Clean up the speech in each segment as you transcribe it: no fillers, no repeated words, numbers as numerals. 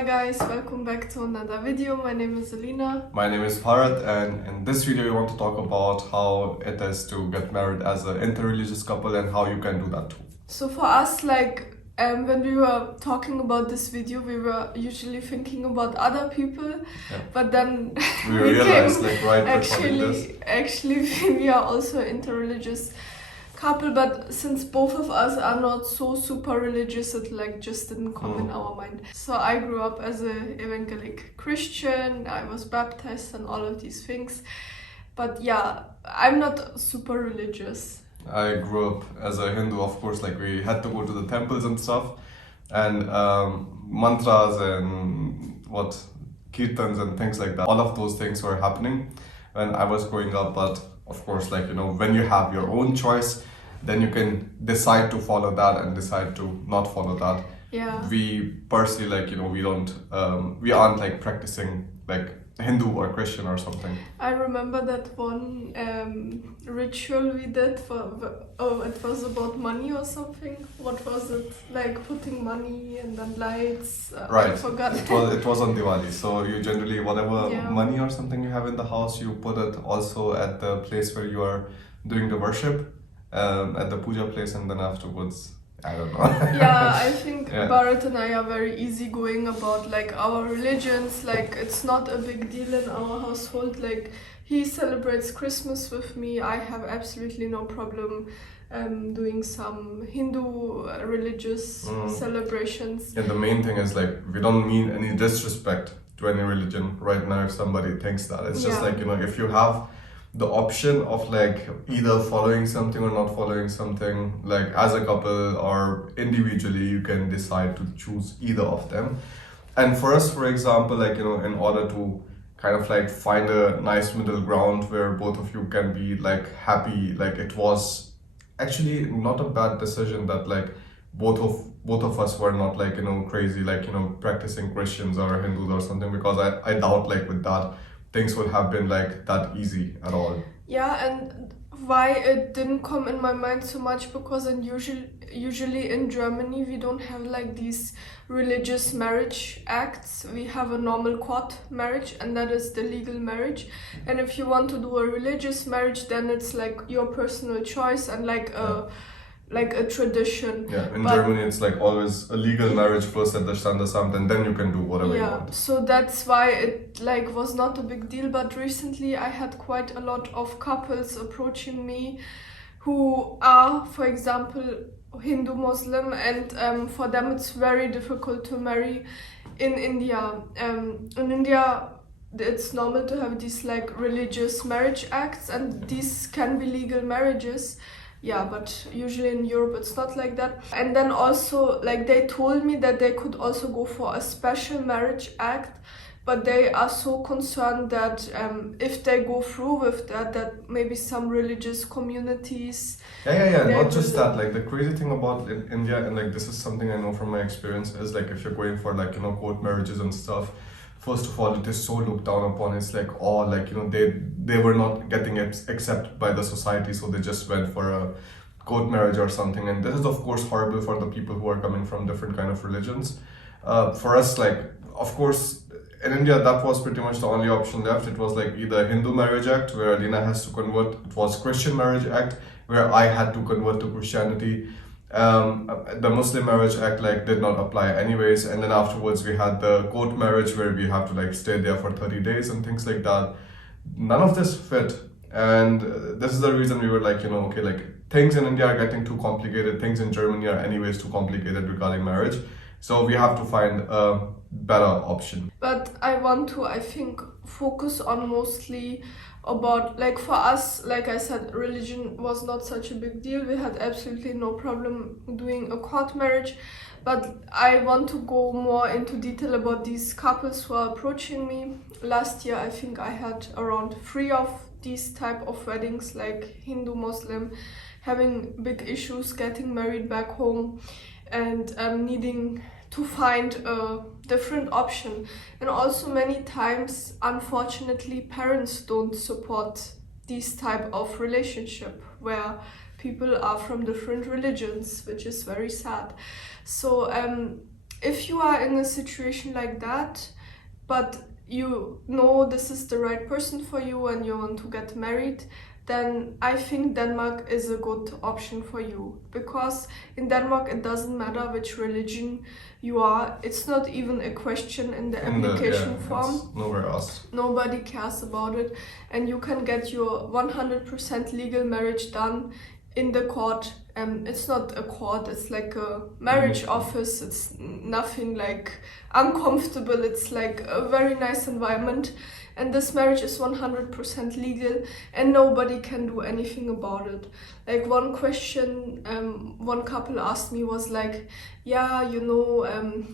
Hi guys, welcome back to another video. My name is Alina. My name is Bharat, and in this video we want to talk about how it is to get married as an interreligious couple and how you can do that too. So for us, when we were talking about this video, we were usually thinking about other people, but then we realized recording this. Actually we are also interreligious couple, but since both of us are not so super religious, it just didn't come in our mind. So I grew up as an evangelic Christian, I was baptized and all of these things, but yeah, I'm not super religious. I grew up as a Hindu, of course, we had to go to the temples and stuff, and mantras and kirtans and things like that. All of those things were happening when I was growing up, but of course, when you have your own choice, then you can decide to follow that and decide to not follow that. Yeah. We personally, we aren't practicing Hindu or Christian or something. I remember that one ritual we did it was about money or something. What was it? Putting money and then lights. Right. I forgot. It was on Diwali. So you generally, whatever money or something you have in the house, you put it also at the place where you are doing the worship, at the puja place, and then afterwards, I don't know. Yeah, I think Bharat and I are very easygoing about our religions. It's not a big deal in our household. He celebrates Christmas with me. I have absolutely no problem doing some Hindu religious celebrations. And the main thing is we don't mean any disrespect to any religion right now if somebody thinks that. It's just if you have the option of either following something or not following something, as a couple or individually, you can decide to choose either of them. And for us, for example, in order to kind of find a nice middle ground where both of you can be happy, it was actually not a bad decision that both of us were not crazy practicing Christians or Hindus or something, because I doubt with that things would have been that easy at all. Yeah, and why it didn't come in my mind so much, because usually in Germany we don't have these religious marriage acts. We have a normal court marriage, and that is the legal marriage. And if you want to do a religious marriage, then it's your personal choice and a tradition. Yeah, in Germany it's always a legal marriage first at the Standesamt, and then you can do whatever you want. So that's why it was not a big deal. But recently I had quite a lot of couples approaching me who are, for example, Hindu Muslim, and for them it's very difficult to marry in India. In India it's normal to have these religious marriage acts, and these can be legal marriages. Yeah, but usually in Europe it's not like that. And then also they told me that they could also go for a special marriage act, but they are so concerned that if they go through with that maybe some religious communities... Not just that, the crazy thing about India, and this is something I know from my experience, is if you're going for court marriages and stuff, first of all, it is so looked down upon. It's they were not getting accepted by the society, so they just went for a court marriage or something. And this is of course horrible for the people who are coming from different kind of religions. For us, of course, in India, that was pretty much the only option left. It was either Hindu marriage act, where Alina has to convert. It was Christian marriage act, where I had to convert to Christianity. The Muslim marriage act did not apply anyways, and then afterwards we had the court marriage where we have to stay there for 30 days and things like that. None of this fit, and this is the reason we were things in India are getting too complicated, things in Germany are anyways too complicated regarding marriage, so we have to find a better option. But I want to, I think, focus on mostly about for us, I said, religion was not such a big deal. We had absolutely no problem doing a court marriage, but I want to go more into detail about these couples who are approaching me. Last year I think I had around 3 of these type of weddings, Hindu Muslim, having big issues getting married back home and needing to find a different option. And also many times, unfortunately, parents don't support this type of relationship where people are from different religions, which is very sad. So if you are in a situation like that, but you know this is the right person for you and you want to get married, then I think Denmark is a good option for you, because in Denmark it doesn't matter which religion you are. It's not even a question in the application form. It's nowhere else. Nobody cares about it, and you can get your 100% legal marriage done in the court. It's not a court, it's like a marriage office. It's nothing like uncomfortable. It's like a very nice environment, and this marriage is 100% legal and nobody can do anything about it. Like one question one couple asked me was like, yeah, you know,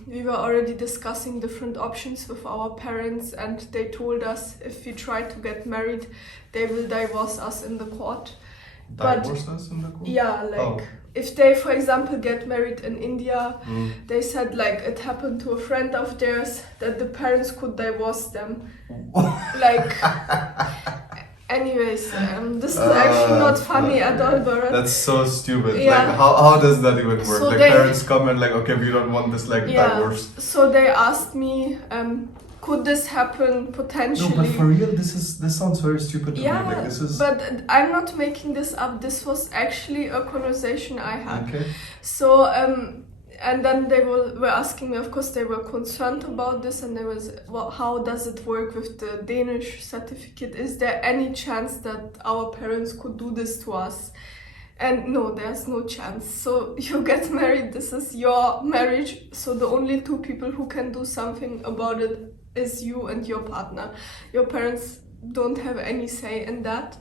we were already discussing different options with our parents and they told us if we try to get married they will divorce us in the court. Divorce us in the court? Yeah, like if they, for example, get married in India, they said like it happened to a friend of theirs that the parents could divorce them. Like, anyways, this is actually not funny at all, Barat. That's so stupid. Yeah. Like, how does that even work? So like, parents come and like, okay, we don't want this divorce. So they asked me, could this happen potentially? No, but for real, this sounds very stupid to me. Like, this is... but I'm not making this up. This was actually a conversation I had. Okay. So, and then they were asking me, of course, they were concerned about this, and there was, well, how does it work with the Danish certificate? Is there any chance that our parents could do this to us? And no, there's no chance. So you get married, this is your marriage, so the only two people who can do something about it is you and your partner. Your parents don't have any say in that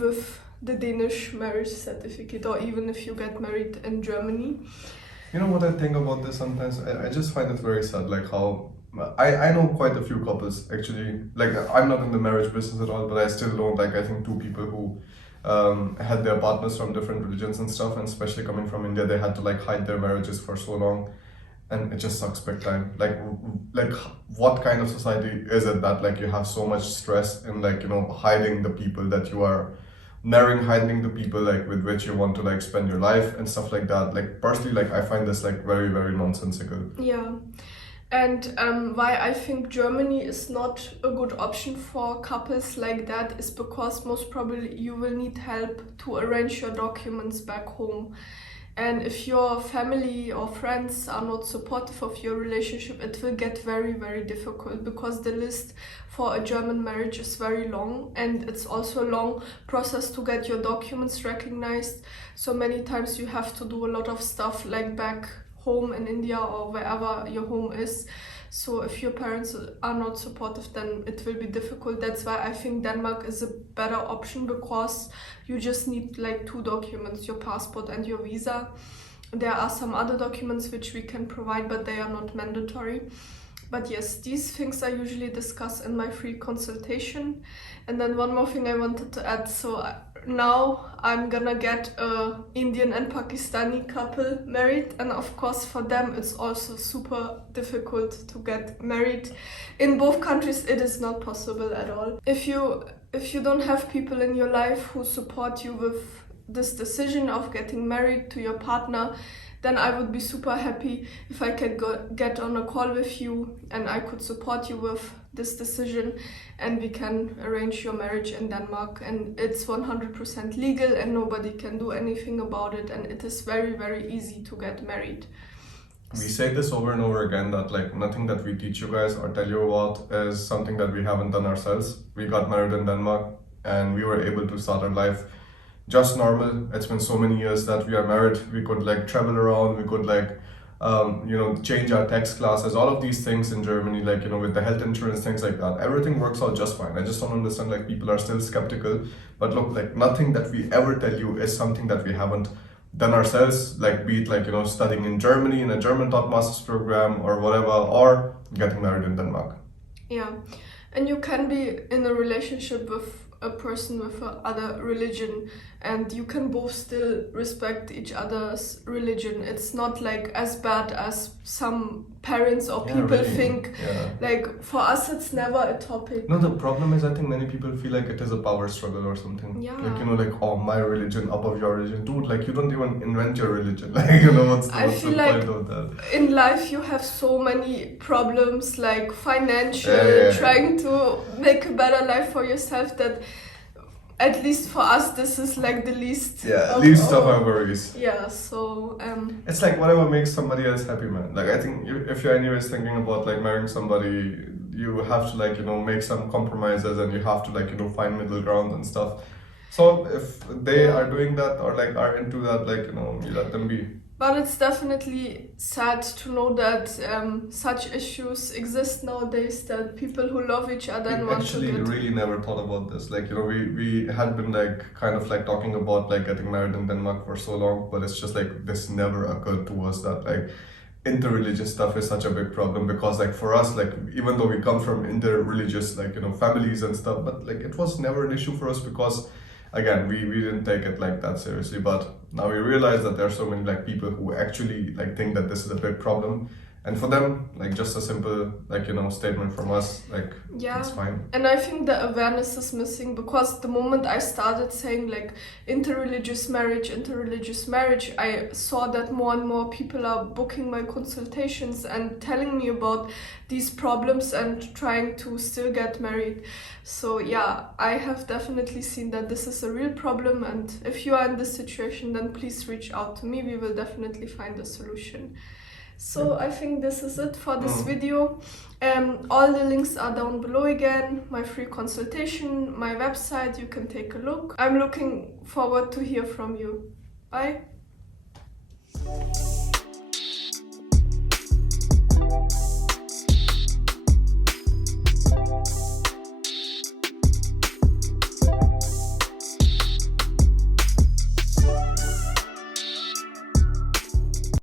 with the Danish marriage certificate, or even if you get married in Germany. You know what I think about this sometimes? I just find it very sad, like how I know quite a few couples actually. Like, I'm not in the marriage business at all, but I still know, like, I think two people who had their partners from different religions and stuff, and especially coming from India, they had to like hide their marriages for so long, and it just sucks big time. Like what kind of society is it that like you have so much stress in, like, you know, hiding the people that you are marrying, hiding the people like with which you want to like spend your life and stuff like that. Like, personally, like, I find this like very, very nonsensical. Yeah. And why I think Germany is not a good option for couples like that is because most probably you will need help to arrange your documents back home. And if your family or friends are not supportive of your relationship, it will get very, very difficult, because the list for a German marriage is very long, and it's also a long process to get your documents recognized. So many times you have to do a lot of stuff like back home in India or wherever your home is. So if your parents are not supportive, then it will be difficult. That's why I think Denmark is a better option, because you just need like 2 documents, your passport and your visa. There are some other documents which we can provide, but they are not mandatory. But yes, these things I usually discuss in my free consultation. And then one more thing I wanted to add. So now I'm gonna get a Indian and Pakistani couple married, and of course for them it's also super difficult to get married. In both countries it is not possible at all. If you don't have people in your life who support you with this decision of getting married to your partner, then I would be super happy if I could get on a call with you and I could support you with this decision, and we can arrange your marriage in Denmark. And it's 100% legal and nobody can do anything about it, and it is very, very easy to get married. We say this over and over again, that like nothing that we teach you guys or tell you about is something that we haven't done ourselves. We got married in Denmark and we were able to start our life just normal. It's been so many years that we are married. We could like travel around, we could like you know, change our tax classes, all of these things in Germany, like, you know, with the health insurance, things like that. Everything works out just fine. I just don't understand, like, people are still skeptical. But look, like, nothing that we ever tell you is something that we haven't done ourselves, like, be it like, you know, studying in Germany in a German taught master's program or whatever, or getting married in Denmark. Yeah, and you can be in a relationship with a person with other religion, and you can both still respect each other's religion. It's not like as bad as some parents or Yeah, people really. think. Yeah. Like for us, it's never a topic. No, the problem is I think many people feel like it is a power struggle or something. Yeah. Like, you know, like, oh, my religion above your religion. Dude, like, you don't even invent your religion. Like, you know, what's I the feel point like of that? in life you have so many problems, like financial, Yeah. trying to make a better life for yourself, that at least for us this is like the least Least of our worries. Yeah, so It's like whatever makes somebody else happy, man. Like, I think if you're anyways thinking about like marrying somebody, you have to like, you know, make some compromises and you have to like, you know, find middle ground and stuff. So if they are doing that or like are into that, like, you know, you let them be. but it's definitely sad to know that such issues exist nowadays, that people who love each other and We want to actually get... really never thought about this. Like, you know, we had been like kind of like talking about like getting married in Denmark for so long, but it's just like this never occurred to us that like interreligious stuff is such a big problem, because like for us, like even though we come from interreligious like, you know, families and stuff, but like it was never an issue for us because again we didn't take it like that seriously. But now we realize that there are so many like people who actually like think that this is a big problem, and for them like just a simple like, you know, statement from us, like, Yeah, it's fine. and I think the awareness is missing, because the moment I started saying like interreligious marriage, I saw that more and more people are booking my consultations and telling me about these problems and trying to still get married. So yeah, I have definitely seen that this is a real problem, and if you are in this situation, then please reach out to me. We will definitely find a solution. So I think this is it for this video. All the links are down below again. My free consultation, my website, you can take a look. I'm looking forward to hear from you. Bye.